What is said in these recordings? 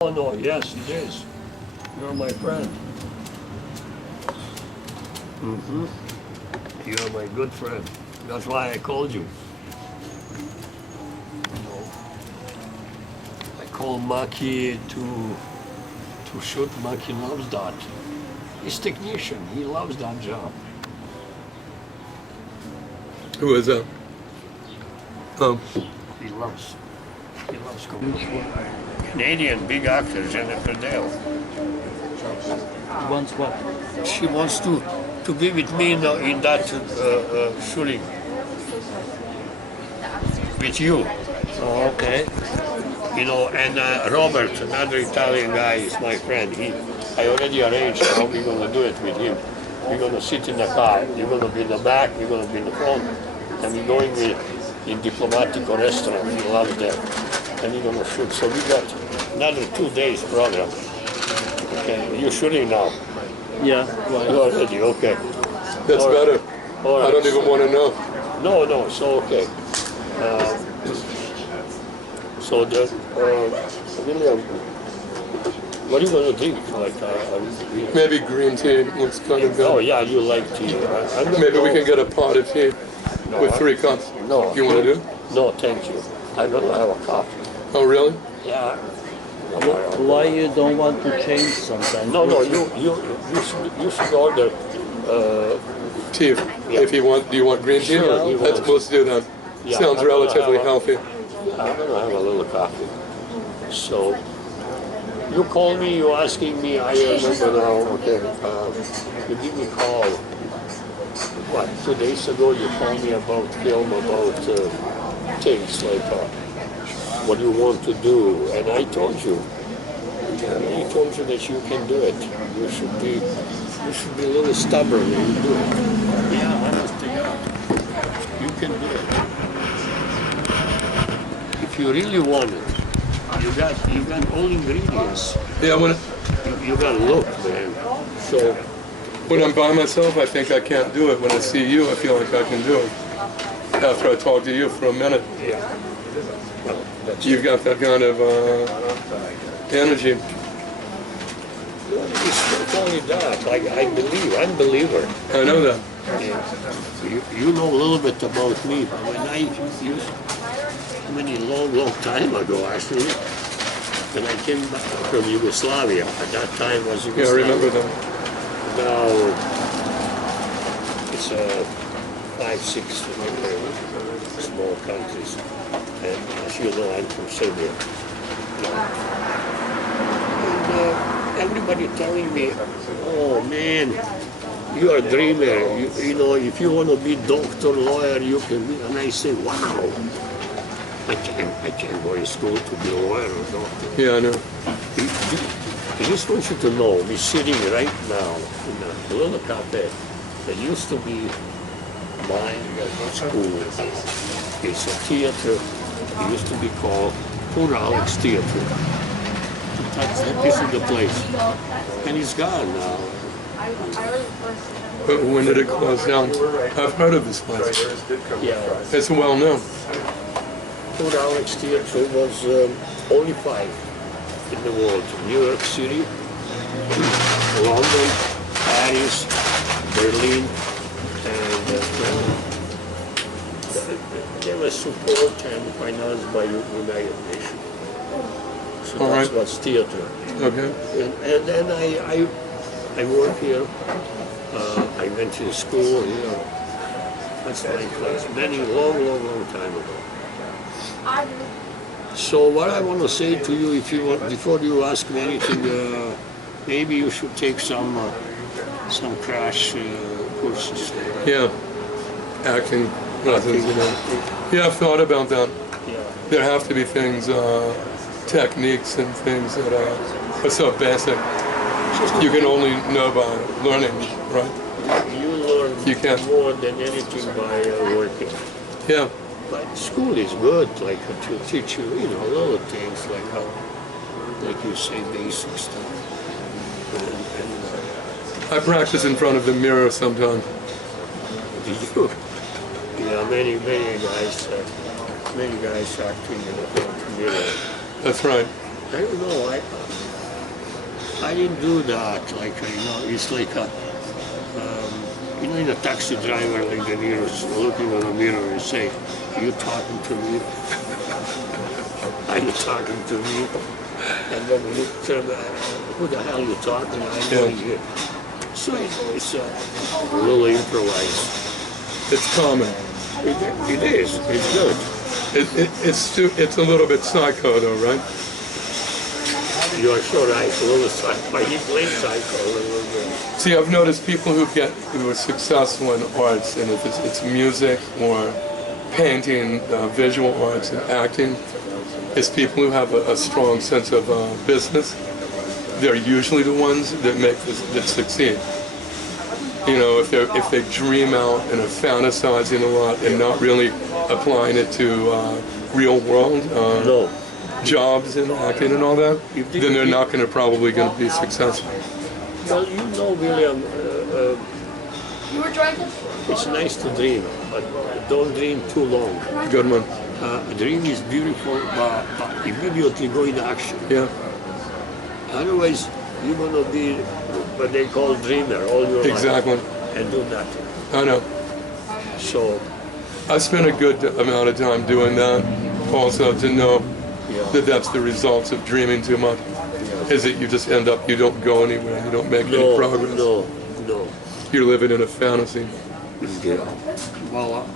Oh no, yes, it is. You're my friend. Mm-hmm. You're my good friend. That's why I called you. I called Maki to shoot. Maki loves that. He's technician. He loves that job. Who is that? Oh. He loves going. Canadian big actor Jennifer Dale. Wants what? She wants to be with me in that shooting. With you. Oh, okay. You know, and Robert, another Italian guy, is my friend. I already arranged how we're going to do it with him. We're going to sit in the car. You're going to be in the back, you're going to be in the front. And we're going in Diplomatico restaurant. He loves that. And we're going to shoot. So we got another 2 days program. Okay, you're shooting now. Yeah, right. You're already, okay. That's All better. Right. All right. I don't even want to know. No, so okay. So William, what are you going to drink? Like, Maybe green tea looks kind of good. Oh yeah, you like tea. Maybe we can get a pot of tea with 3 cups. No. You want to do? No, thank you. I don't have a coffee. Oh, really? Yeah. Why you don't want to change sometimes? No, you should order. Tea. Yeah. If you want, do you want green tea? Sure, he Let's wants. do that. Yeah, Sounds I'm gonna relatively have healthy. I'm gonna have a little coffee. So you call me, you asking me. I remember now. Okay, you give me a call. What, 2 days ago? You called me about film, about things like what you want to do, and I told you. I told you that you can do it. You should be a little stubborn when you do it. Yeah, honest to God, you can do it. If you really want it, you got all ingredients. Yeah, You got look, man. So when I'm by myself, I think I can't do it. When I see you, I feel like I can do it. After I talk to you for a minute, yeah, well, you've got that kind of energy. it's not only that. I'm a believer. I know that. Yeah. You know a little bit about me, but when I used long time ago actually, when I came back from Yugoslavia, at that time was Yugoslavia. Yeah, I remember that. Now it's 5, 6 small countries, and as you know, I'm from Serbia. And everybody telling me, "Oh man, you are a dreamer. You know, if you want to be doctor, lawyer, you can be." And I say, "Wow, I can't go to school to be a lawyer or doctor." Yeah, I know. I just want you to know, we're sitting right now in a little cafe that used to be mine at school. It's a theater. It used to be called Poor Alex Theater. This is the place. And it's gone now. But when did it close down? I've heard of this place. Yeah. It's well known. Poor Alex Theater was only 5 in the world. New York City, London, Paris, Berlin, and they were supported and financed by United Nations. So All that's right. what's theater. Okay. And then I work here. I went to school here. That's my place. Many long time ago. So what I want to say to you, if you want, before you ask me anything, maybe you should take some crash courses. Yeah. Acting lessons, you know. Yeah, I've thought about that. Yeah. There have to be things, techniques and things that are so basic. You can only know by learning, right? You learn You can. more than anything by working. Yeah. But school is good, like to teach you, little things like how, like you say, basic stuff. I practice in front of the mirror sometimes. You, many guys acting in front of the mirror. That's right. I don't know. I didn't do that. Like it's like in a taxi driver, like the mirrors, looking in the mirror and say, "You talking to me? Are you talking to me?" And then you turn, "Who the hell you talking? I'm not here." So it's a little improvised. It's common. It is. It's good. It's a little bit psycho though, right? You are so right. A little psycho. He plays psycho a little bit. See, I've noticed people who are successful in arts, and if it's music or painting, visual arts and acting, it's people who have a strong sense of business. They're usually the ones that succeed. You know, if they dream out and are fantasizing a lot and not really applying it to real world jobs and acting and all that, then they're not probably going to be successful. Well, you know, William, it's nice to dream, but don't dream too long. Good one. Dream is beautiful, but immediately go in action. Yeah. Otherwise, you're going to be what they call dreamer all your Exactly. life and do nothing. I know. So I spent a good amount of time doing that. Also, to know that that's the results of dreaming too much. Is that you just end up, you don't go anywhere, you don't make any progress. No. You're living in a fantasy. Yeah. Well,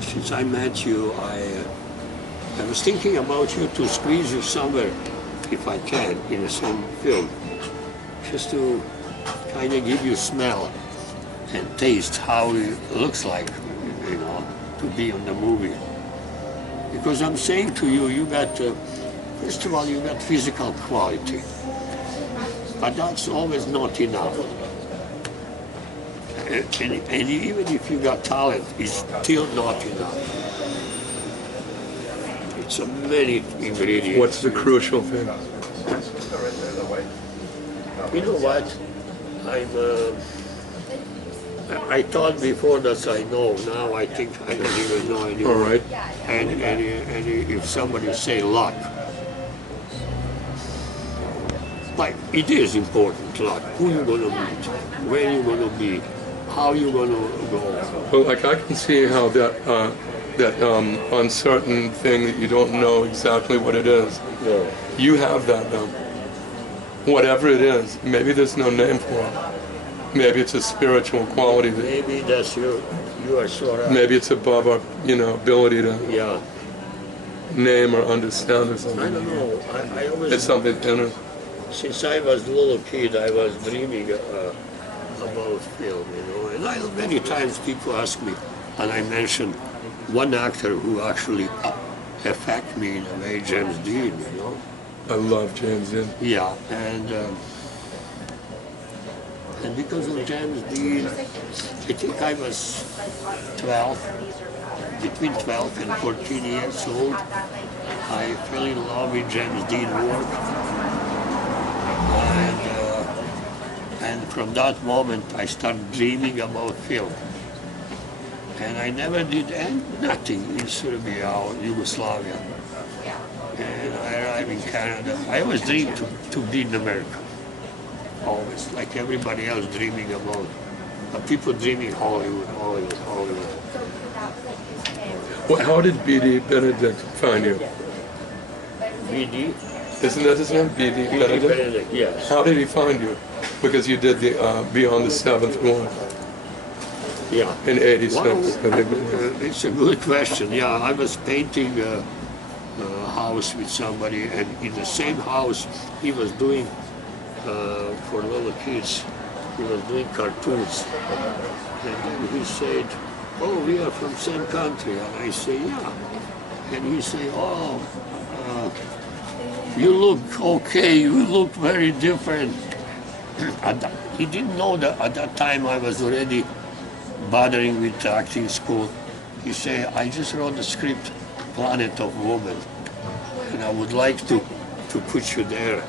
since I met you, I was thinking about you to squeeze you somewhere, if I can, in some film, just to kind of give you smell and taste how it looks like, to be on the movie. Because I'm saying to you, you got, first of all, you got physical quality, but that's always not enough. And even if you got talent, it's still not enough. It's a many ingredients. What's the crucial thing? You know what? I thought before that I know. Now I think I don't even know anymore. All right. And if somebody say luck, like it is important, luck. Who you gonna meet? Where you gonna be? How you gonna go? Well, like I can see how that uncertain thing that you don't know exactly what it is. Yeah. You have that though. Whatever it is, maybe there's no name for it. Maybe it's a spiritual quality. Maybe that's you are so right. Maybe it's above our, ability to name or understand or something. I don't know. I always. It's something inner. Since I was a little kid, I was dreaming about film, And many times people ask me, and I mentioned one actor who actually affected me in a way, James Dean, I love James Dean. Yeah, and because of James Dean, I think I was 12, between 12 and 14 years old. I fell in love with James Dean's work. And from that moment, I started dreaming about film. And I never did nothing in Serbia or Yugoslavia. And I arrived in Canada. I always dreamed to be in America. Always, like everybody else dreaming about, people dreaming Hollywood. Well, how did B.D. Benedict find you? B.D.? Isn't that his name? B.D. Benedict? Yes. How did he find you? Because you did the Beyond the Seventh Floor. Yeah. In '86. It's a good question. Yeah, I was painting a house with somebody, and in the same house he was doing for little kids. He was doing cartoons, and then he said, "Oh, we are from same country," and I say, "Yeah," and he said, "Oh, you look okay. You look very different." He didn't know that at that time I was already bothering with acting school. He said, "I just wrote the script, Planet of Woman, and I would like to put you there."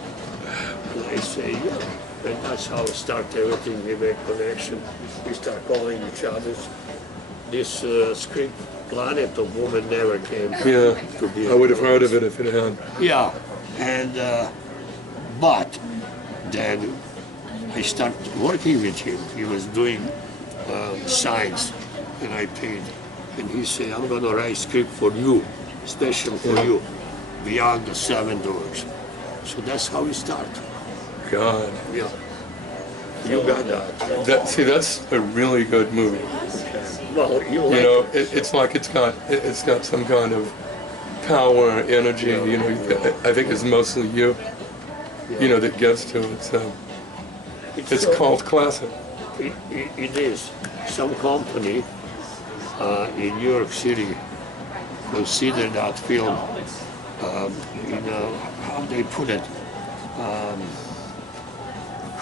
And I say, "Yeah." And that's how it started everything. We make connection. We start calling each other. This script Planet of Women never came Yeah, to be. I would have heard of it if it had. Yeah, and but then I started working with him. He was doing science, and I paid. And he said, "I'm gonna write script for you, special for you, beyond the 7 doors." So that's how we start. God, Yeah, you got that. see, that's a really good movie. Well, you like You know, it's like it's got some kind of power, energy. You know, I think it's mostly you. You know, that gets to it. It's so- called classic. It is. Some company in New York City consider that film, you know, how they put it,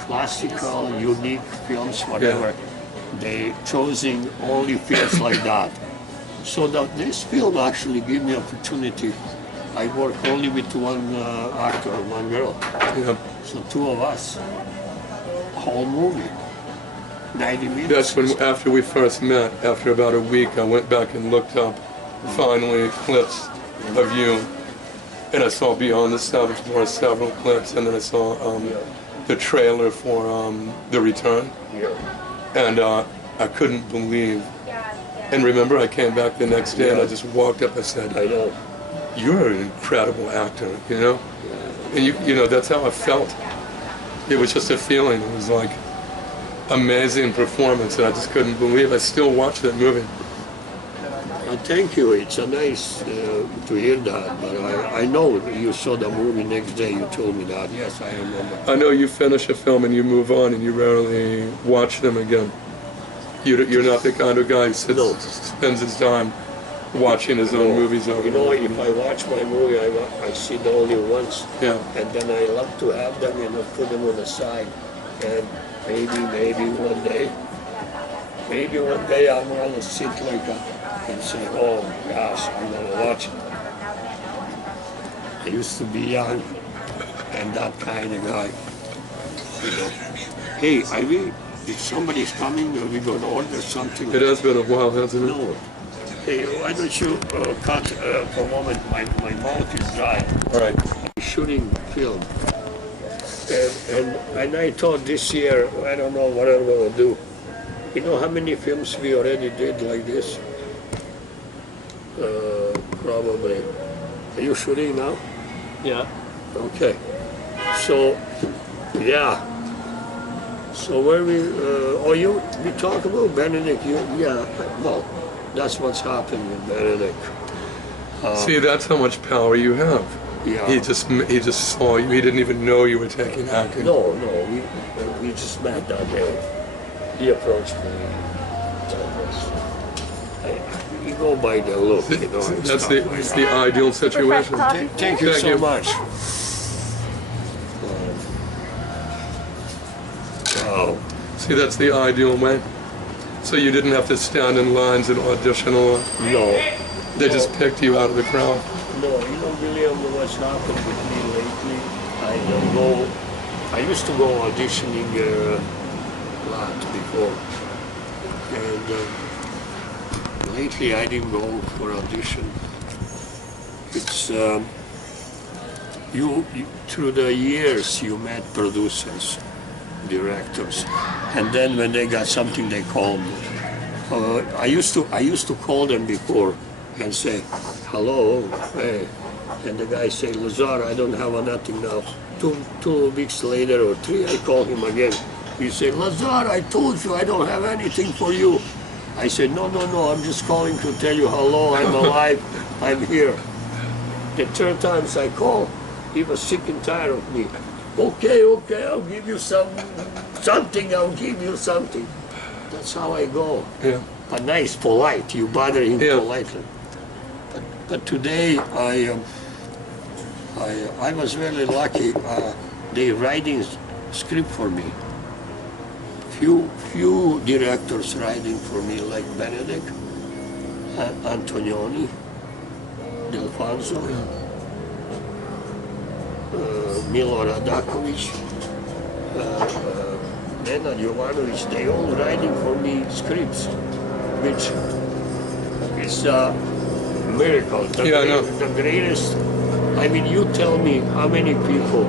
classical, unique films, whatever. They choosing only films like that. So that this film actually gave me opportunity. I work only with one actor, one girl. Yeah. So 2 of us, whole movie, 90 minutes. That's when, after we first met, after about a week, I went back and looked up, finally, clips of you. And I saw Beyond the 7th Floor, several clips, and then I saw the trailer for The Return. Yeah. And I couldn't believe. And remember, I came back the next day and I just walked up and said, I know. "You're an incredible actor," you know? And you know, that's how I felt. It was just a feeling. It was like amazing performance, and I just couldn't believe. I still watch that movie. Thank you. It's a nice to hear that. But I know you saw the movie next day. You told me that. Yes, I remember. I know you finish a film and you move on and you rarely watch them again. You're not the kind of guy who No. spends his time watching his own movies over. You know, if I watch my movie, I see it only once. Yeah. And then I love to have them and put them on the side. And maybe one day I'm gonna sit like and say, "Oh gosh, I'm gonna watch it." I used to be young and that kind of guy. You know, hey, if somebody's coming, are we gonna order something? It has been a while, hasn't it? No. Hey, why don't you cut for a moment? My mouth is dry. All right. Shooting film. And I thought this year, I don't know what I'm gonna do. You know how many films we already did like this? Probably. Are you shooting now? Yeah. Okay. So, yeah. So where we talk about Benedict, well, that's what's happened with Benedict. See, that's how much power you have. Yeah. He just saw you. He didn't even know you were taking acting. No, we just met that day. He approached me. You go by the look, you know. and That's stuff like it's that. the ideal situation. Thank you Thank so you. much. Wow. See, that's the ideal way. So you didn't have to stand in lines and audition a lot. No. They just picked you out of the crowd. No, you know, William, what's happened with me lately? I used to go auditioning a lot before. And lately I didn't go for audition. It's, you through the years you met producers, directors, and then when they got something they call me. I used to call them before and say, "Hello, hey," and the guy say, "Lazar, I don't have nothing now." Two weeks later or 3, I call him again. He said, "Lazar, I told you I don't have anything for you." I said, no, I'm just calling to tell you hello, I'm alive, I'm here." The 3rd time I called, he was sick and tired of me. Okay, I'll give you something, I'll give you something. That's how I go. Yeah. But nice, polite, you bother him Yeah. politely. But today, I was really lucky. They writing script for me. Few directors writing for me, like Benedict, Antonioni, Delfonso, Milo Radakovic, Nenad Jovanovic. They all writing for me scripts, which it's a miracle. Yeah, I know. The greatest. I mean, you tell me how many people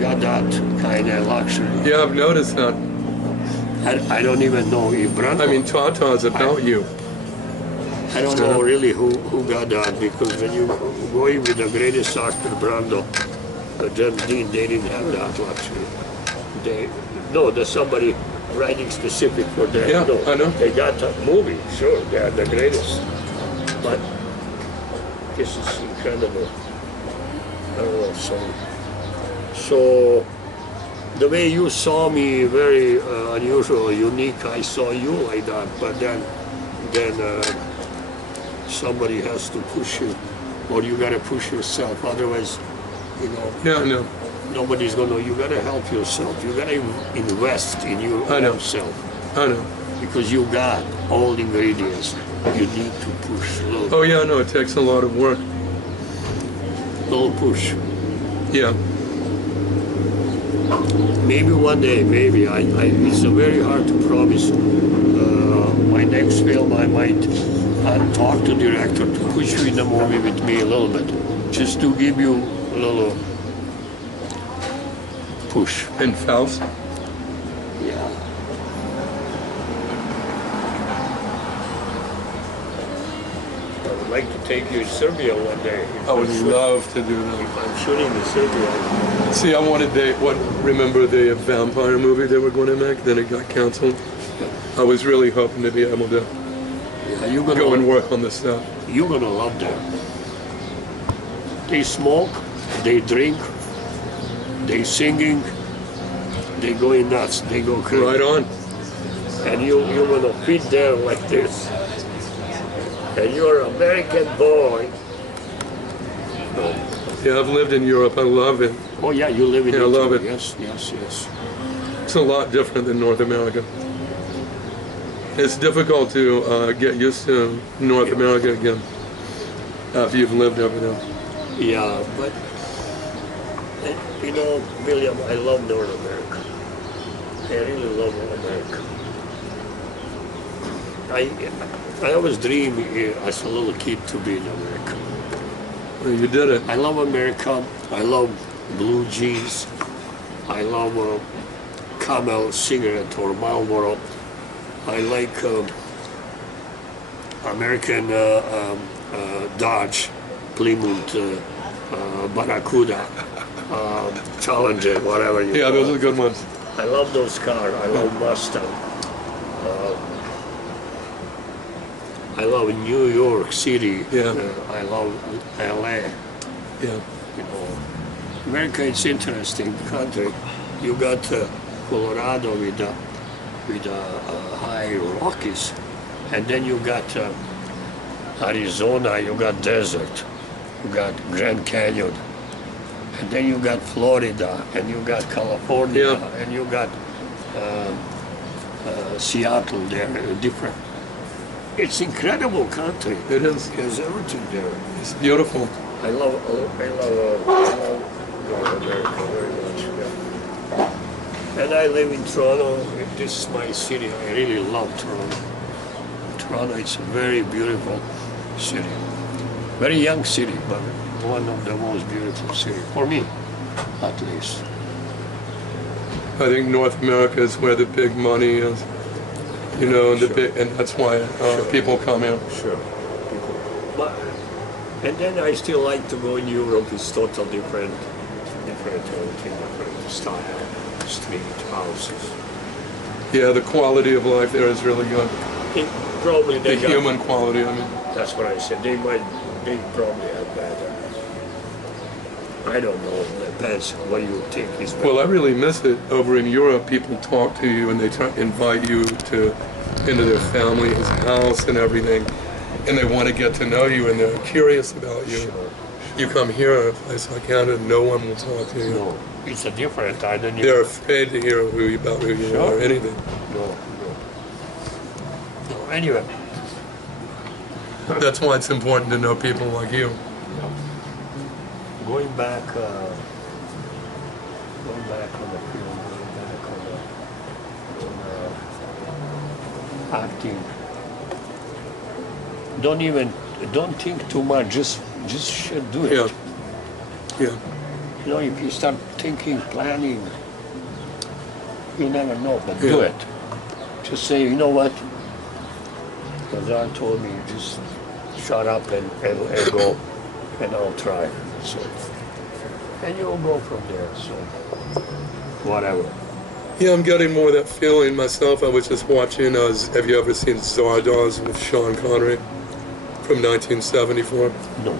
got that kind of luxury. Yeah, I've noticed that. I don't even know if Brando. I mean, Tata's about you. I don't know really who got that, because when you go in with the greatest actor, Brando, then they didn't have that luxury. There's somebody writing specific for that. Yeah, no, I know. They got a movie, sure, they are the greatest. But this is incredible. I don't know, so the way you saw me, very unusual, unique, I saw you like that, but then somebody has to push you, or you gotta push yourself, otherwise, you know, Yeah, I know. nobody's gonna, you gotta help yourself, you gotta invest in I know. yourself, I know. because you got all the ingredients, you need to push a little, Oh yeah, I know. It takes a lot of work. little push. Yeah. Maybe one day, maybe, it's very hard to promise. My next film, I might talk to director to push you in the movie with me a little bit, just to give you a little push. And Faust. Yeah. I would like to take you to Serbia one day. I would love to do that. I'm shooting in Serbia. See, I wanted remember the vampire movie they were going to make, then it got canceled. I was really hoping to be able to Yeah, you're gonna go and work on the stuff. You're gonna love them. They smoke, they drink, they singing, they going nuts, they go crazy. Right on. And you're gonna fit there like this. And you're an American boy. Yeah, I've lived in Europe. I love it. Oh yeah, you live in Yeah, I love it. Yes, yes, yes. It's a lot different than North America. It's difficult to get used to North America again after you've lived over there. Yeah, but you know, William, I love North America. I really love America. I always dreamed as a little kid to be in America. Well, you did it. I love America. I love blue jeans. I love Camel cigarette or Marlboro. I like American Dodge, Plymouth, Barracuda, Challenger, whatever you Yeah, call those it. are the good ones. I love those cars. I love Mustang. I love New York City. Yeah. I love LA. Yeah. You know, America is interesting country. You got Colorado with the high Rockies, and then you got Arizona. You got desert. You got Grand Canyon, and then you got Florida, and you got California, Yeah. and you got Seattle. There, different. It's incredible country. It is. There's everything there. It's beautiful. I love North America very much. Yeah. And I live in Toronto. This is my city. I really love Toronto. Toronto is a very beautiful city. Very young city, but one of the most beautiful cities for me, at least. I think North America is where the big money is. You know, and that's why people come here. Sure. But and then I still like to go in Europe. It's total different style, street houses. Yeah, the quality of life there is really good. Probably The they got, human quality, I mean. That's what I said. They probably have better. I don't know. Depends. What do you think is better? Well, I really miss it. Over in Europe, people talk to you and they invite you into their family's house and everything, and they want to get to know you and they're curious about you. Sure. You come here, a place like Canada, no one will talk to you. No, it's a different. I don't. They're afraid to hear about who you are or anything. No. Anyway. That's why it's important to know people like you. Going back on the film, going back on acting. don't think too much. Just do it. Yeah. Yeah. You know, if you start thinking, planning, you never know. But do Yeah. it. Just say, you know what? Lazar told me, just shut up and go, and I'll try. So, and you'll go from there. So, whatever. Yeah, I'm getting more of that feeling myself. I was just watching, have you ever seen Zardoz with Sean Connery from 1974? No.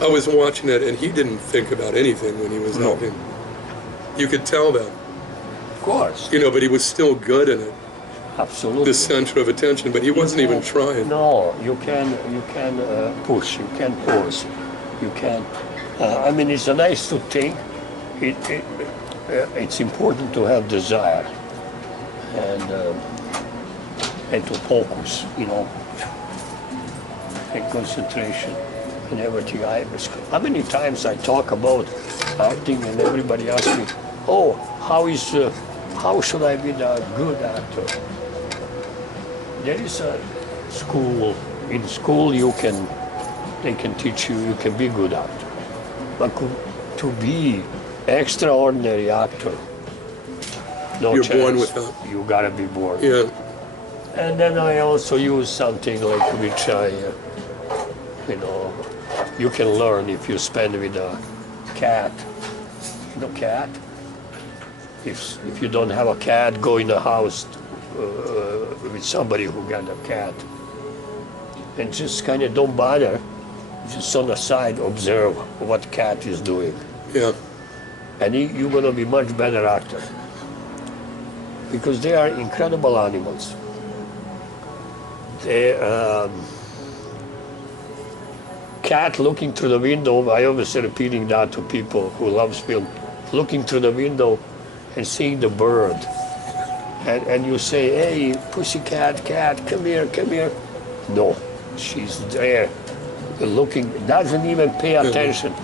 I was watching it, and he didn't think about anything when he was No. acting. You could tell that, Of course. you know, but he was still good in it, Absolutely. the center of attention, but he wasn't even trying. No, you can push, you can pause, you can. I mean, it's nice to think. It's important to have desire and to focus, you know, and concentration and everything. How many times I talk about acting and everybody asks me, "Oh, how should I be a good actor?" There is a school. In school, they can teach you can be good actor, but to be extraordinary actor, no You're chance. born with that. You gotta be born. Yeah, And then I also use something like which you know, you can learn if you spend with a cat. You know, cat. If you don't have a cat, go in a house with somebody who got a cat, and just kind of don't bother. Just on the side, observe what cat is doing, yeah, and you're gonna be much better actor because they are incredible animals. They cat looking through the window. I always repeating that to people who loves film, looking through the window and seeing the bird. And you say, "Hey, pussycat, cat, come here, come here." No, she's there, looking, doesn't even pay attention.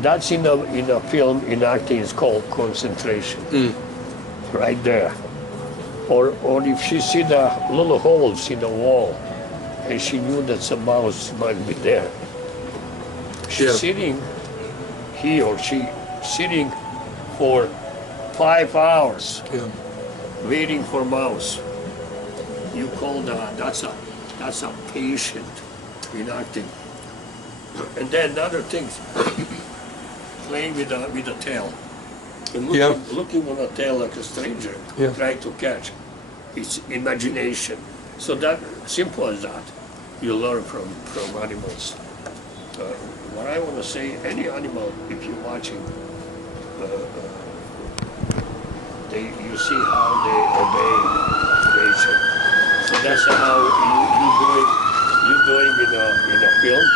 That's in a film, in acting, is called concentration. Right there. Or if she see the little holes in the wall, and she knew that some mouse might be there. She's sitting, he or she sitting for 5 hours. yeah, Waiting for mouse. You call that's a patient in acting. And then other things, playing with the tail. And looking on a tail like a stranger, trying to catch. It's imagination. So that simple as that. You learn from animals. What I want to say, any animal, if you're watching, you see how they obey nature. So that's how you doing in a film,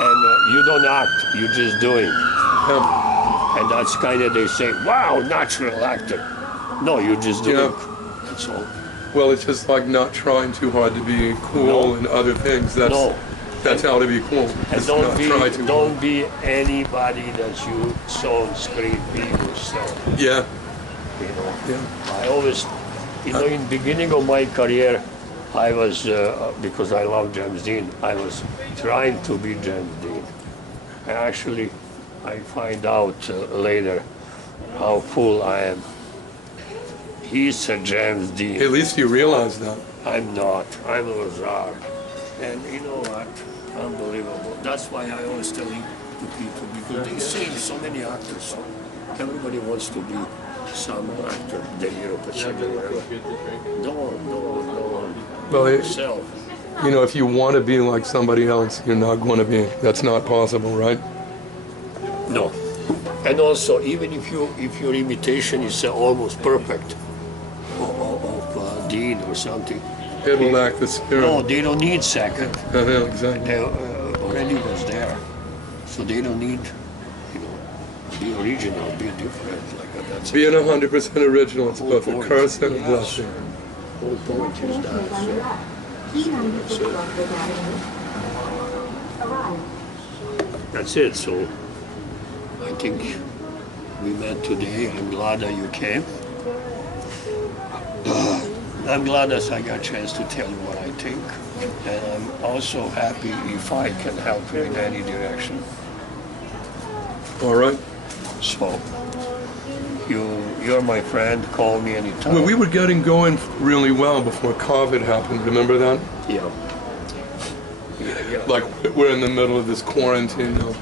and you don't act, you're just doing. And that's kind of, they say, "Wow, natural actor." No, you're just doing. That's all. Well, it's just like not trying too hard to be cool and other things. That's how to be cool. And Just not try too don't be anybody that you saw on screen. Be yourself. Yeah. You know. Yeah. I always, you know, in beginning of my career, I was because I love James Dean. I was trying to be James Dean. And actually, I find out later how fool I am. He's a James Dean. At least you realize that. I'm not. I'm Lazar. And you know what? Unbelievable. That's why I always tell to people, because they see so many actors. Everybody wants to be some actor, De Niro, Pacheco, whatever. No. Well, Yourself. you know, if you want to be like somebody else, you're not going to be. That's not possible, right? No. And also, even if your imitation is almost perfect of Dean or something, It will lack the spirit. no, they don't need second. Yeah, exactly. They already was there, so they don't need, you know, be original, be different. Like that's Being 100% original, it's both a curse and a blessing. Whole point is that. So that's it. So I think we met today. I'm glad that you came. I'm glad that I got a chance to tell you what I think, and I'm also happy if I can help you in any direction. All right. So, you're my friend. Call me anytime. Well, we were getting going really well before COVID happened. Remember that? Yeah. Yeah. Like we're in the middle of this quarantine now.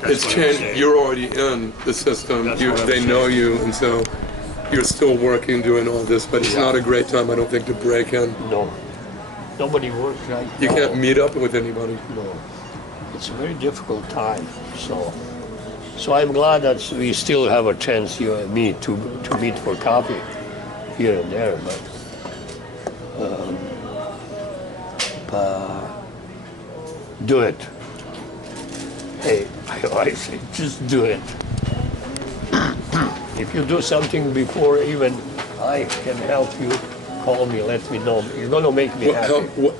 That's It's what I'm changed. saying. You're already in the system. That's what I'm They saying. know you, and so you're still working, doing all this. But it's Yeah. not a great time, I don't think, to break in. No. Nobody works right You now. can't meet up with anybody. No. It's a very difficult time. So I'm glad that we still have a chance, you and me, to meet for coffee here and there. But do it. Hey, I say, just do it. If you do something before even I can help you, call me, let me know. You're gonna make me happy.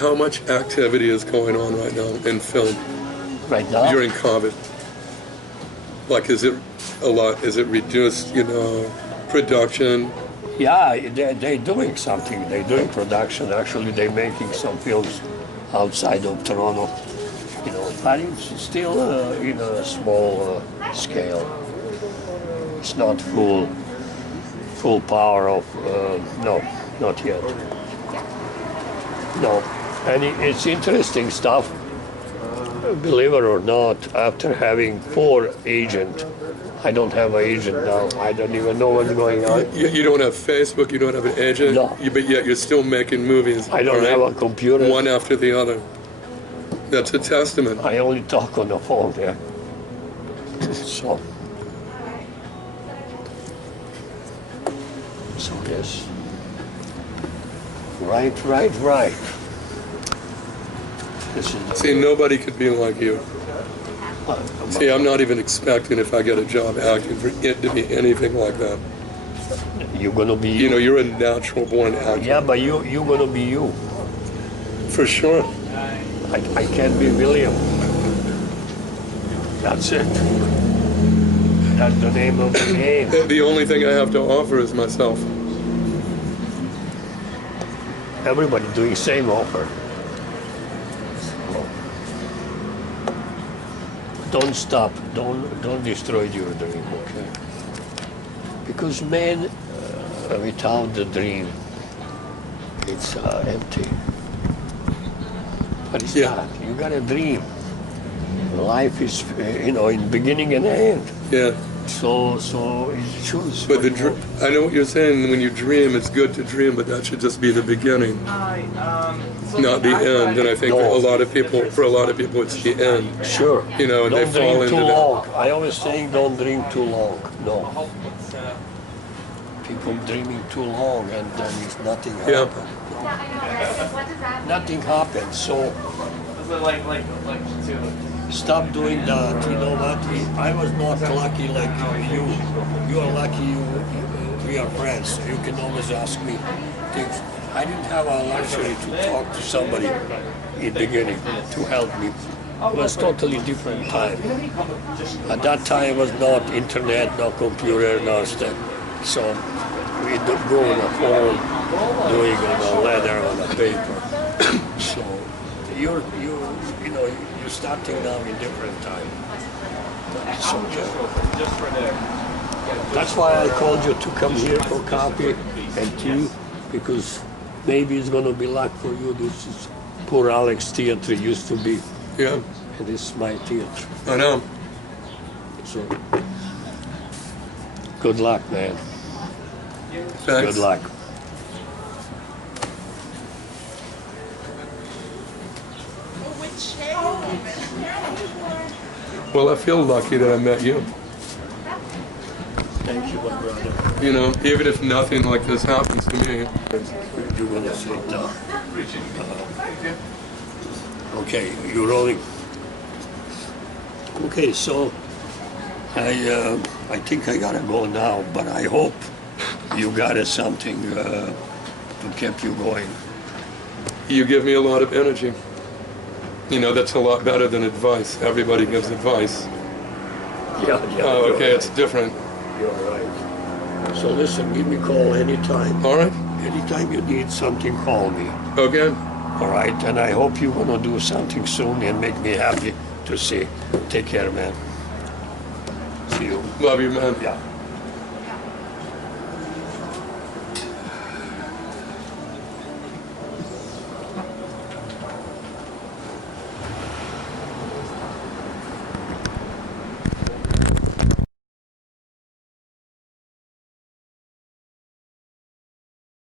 How much activity is going on right now in film Right now? during COVID? Like, is it a lot? Is it reduced? Production. Yeah, they're doing something. They're doing production. Actually, they're making some films outside of Toronto. But it's still in a small scale. It's not full power of. No, not yet. No, and it's interesting stuff. Believe it or not, after having 4 agents, I don't have an agent now. I don't even know what's going on. You don't have Facebook. You don't have an agent. No. But yet you're still making movies. I don't right? have a computer. One after the other. That's a testament. I only talk on the phone, yeah. So yes. Right. This is See, nobody could be like you. See, I'm not even expecting, if I get a job acting, for it to be anything like that. you're gonna be You're a natural born actor. Yeah, but you're gonna be you. For sure. I can't be William. That's it. That's the name of the game. The only thing I have to offer is myself. Everybody doing same offer. Don't stop. Don't destroy your dream, okay? Because man, without the dream, it's empty. But it's Yeah. not. You got a dream. Life is, in beginning and end. Yeah. So you choose. But what you want. I know what you're saying. When you dream, it's good to dream, but that should just be the beginning, not the end. And I think for a lot of people, it's the end. Sure. And Don't they fall dream into too that. long. I always say don't dream too long. No. People dreaming too long and then if nothing Yeah. happens. Nothing happens. So stop doing that. You know what? I was not lucky like you. You are lucky. We are friends. You can always ask me things. I didn't have a luxury to talk to somebody in the beginning to help me. It was totally different time. At that time was not internet, no computer, no stuff. So we don't go on a phone, doing on a letter, on a paper. So you're starting now in different time. So that's why I called you to come here for coffee and tea, because maybe it's gonna be luck for you. This is poor Alex Theatre used to be. Yeah. And this is my theater. I know. So, good luck, man. Thanks. Good luck. Well, I feel lucky that I met you. Thank you, my brother. Even if nothing like this happens to me. You're gonna sit down. Okay, you're rolling. Okay, so I think I gotta go now, but I hope you got something to keep you going. You give me a lot of energy. That's a lot better than advice. Everybody gives advice. Yeah. Oh, okay, You're it's different. right. You're right. So listen, give me a call anytime. All right. Anytime you need something, call me. Okay. All right, and I hope you're gonna do something soon and make me happy to see. Take care, man. See you. Love you, man. Yeah.